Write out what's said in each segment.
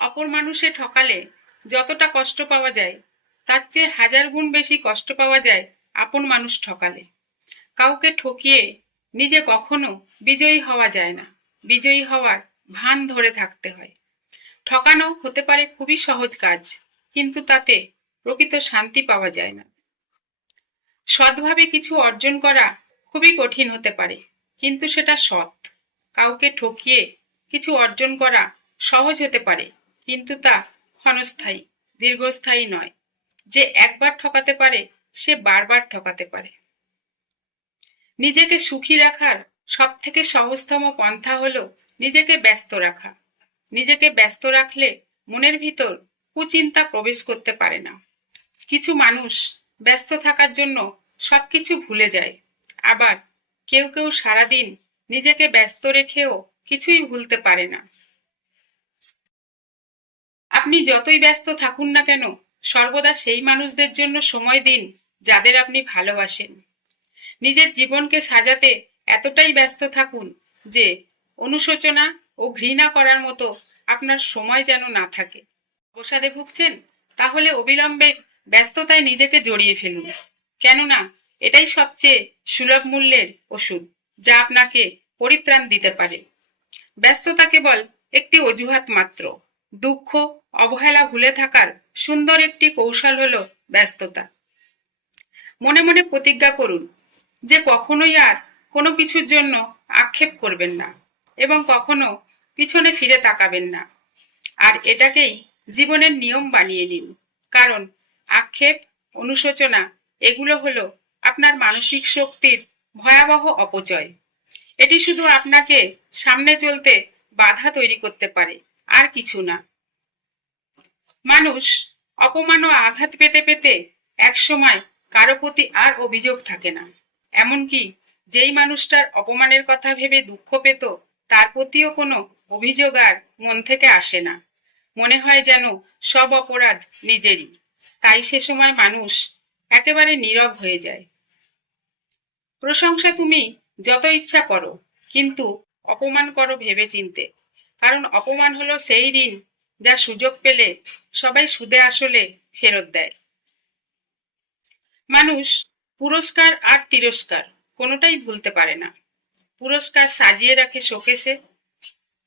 অপর মানুষে ঠকালে যতটা কষ্ট পাওয়া যায় তার চেয়ে 1000 গুণ বেশি কষ্ট পাওয়া যায় আপন মানুষ ঠকালে। কাউকে ঠকিয়ে নিজে কখনো বিজয়ী হওয়া যায় না, বিজয়ী হওয়ার ভান ধরে থাকতে হয়। ঠকানো হতে পারে খুবই সহজ কাজ, কিন্তু তাতে প্রকৃত শান্তি পাওয়া যায় না। সৎভাবে কিছু অর্জন করা খুবই কঠিন হতে পারে, কিন্তু সেটা সৎ। কাউকে ঠকিয়ে কিছু অর্জন করা সহজ হতে পারে, কিন্তু তা ক্ষণস্থায়ী, দীর্ঘস্থায়ী নয়। যে একবার ঠকাতে পারে সে বারবার ঠকাতে পারে। নিজেকে সুখী রাখার সব থেকে সহজতম পন্থা হলো নিজেকে ব্যস্ত রাখা। নিজেকে ব্যস্ত রাখলে মনের ভিতর কুচিন্তা প্রবেশ করতে পারে না। কিছু মানুষ ব্যস্ত থাকার জন্য সবকিছু ভুলে যায়, আবার কেউ কেউ সারাদিন নিজেকে ব্যস্ত রেখেও কিছুই ভুলতে পারে না। আপনি যতই ব্যস্ত থাকুন না কেন, সর্বদা সেই মানুষদের জন্য সময় দিন যাদের আপনি ভালোবাসেন। নিজের জীবনকে সাজাতে এতটাই ব্যস্ত থাকুন যে অনুশোচনা ও ঘৃণা করার মতো আপনার সময় যেন না থাকে। অবসাদে ভুগছেন? তাহলে অবিলম্বে ব্যস্ততায় নিজেকে জড়িয়ে ফেলুন, কেননা এটাই সবচেয়ে সুলভ মূল্যের ওষুধ যা আপনাকে পরিত্রাণ দিতে পারে। ব্যস্ততা কেবল একটি অজুহাত মাত্র। দুঃখ, অবহেলা ভুলে থাকার সুন্দর একটি কৌশল হলো ব্যস্ততা। মনে মনে প্রতিজ্ঞা করুন যে কখনোই আর কোনো কিছুর জন্য আক্ষেপ করবেন না এবং কখনো পিছনে ফিরে তাকাবেন না। আর এটাকেই জীবনের নিয়ম বানিয়ে নিন, কারণ আক্ষেপ, অনুশোচনা এগুলো হলো আপনার মানসিক শক্তির ভয়াবহ অপচয়। এটি শুধু আপনাকে সামনে চলতে বাধা তৈরি করতে পারে, আর কিছু না। মানুষ অপমান ও আঘাত পেতে পেতে একসময় কারো প্রতি আর অভিযোগ থাকে না। এমনকি যেই মানুষটার অপমানের কথা ভেবে দুঃখ পেত তার প্রতিও কোনো অভিযোগ আর মন থেকে আসে না। মনে হয় যেন সব অপরাধ নিজেরই। তাই সে সময় মানুষ একেবারে নীরব হয়ে যায়। প্রশংসা তুমি যত ইচ্ছা করো, কিন্তু অপমান করো ভেবে চিনতে, কারণ অপমান হলো সেই ঋণ যা সুযোগ পেলে সবাই সুদে আসলে ফেরত দেয়। মানুষ পুরস্কার আর তিরস্কার কোনোটাই ভুলতে পারে না। পুরস্কার সাজিয়ে রাখে শোকেসে,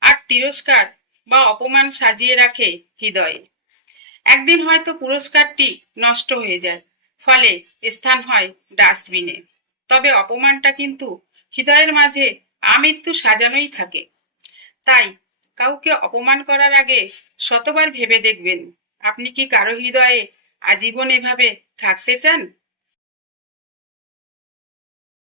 আর তিরস্কার বা অপমান সাজিয়ে রাখে হৃদয়ে। একদিন হয়তো পুরস্কারটি নষ্ট হয়ে যায়, ফলে স্থান হয় ডাস্টবিনে। তবে অপমানটা কিন্তু হৃদয়ের মাঝে আমৃত্যু সাজানোই থাকে। তাই কাউকে অপমান করার আগে শতবার ভেবে দেখবেন, আপনি কি কারো হৃদয়ে আজীবন এভাবে থাকতে চান?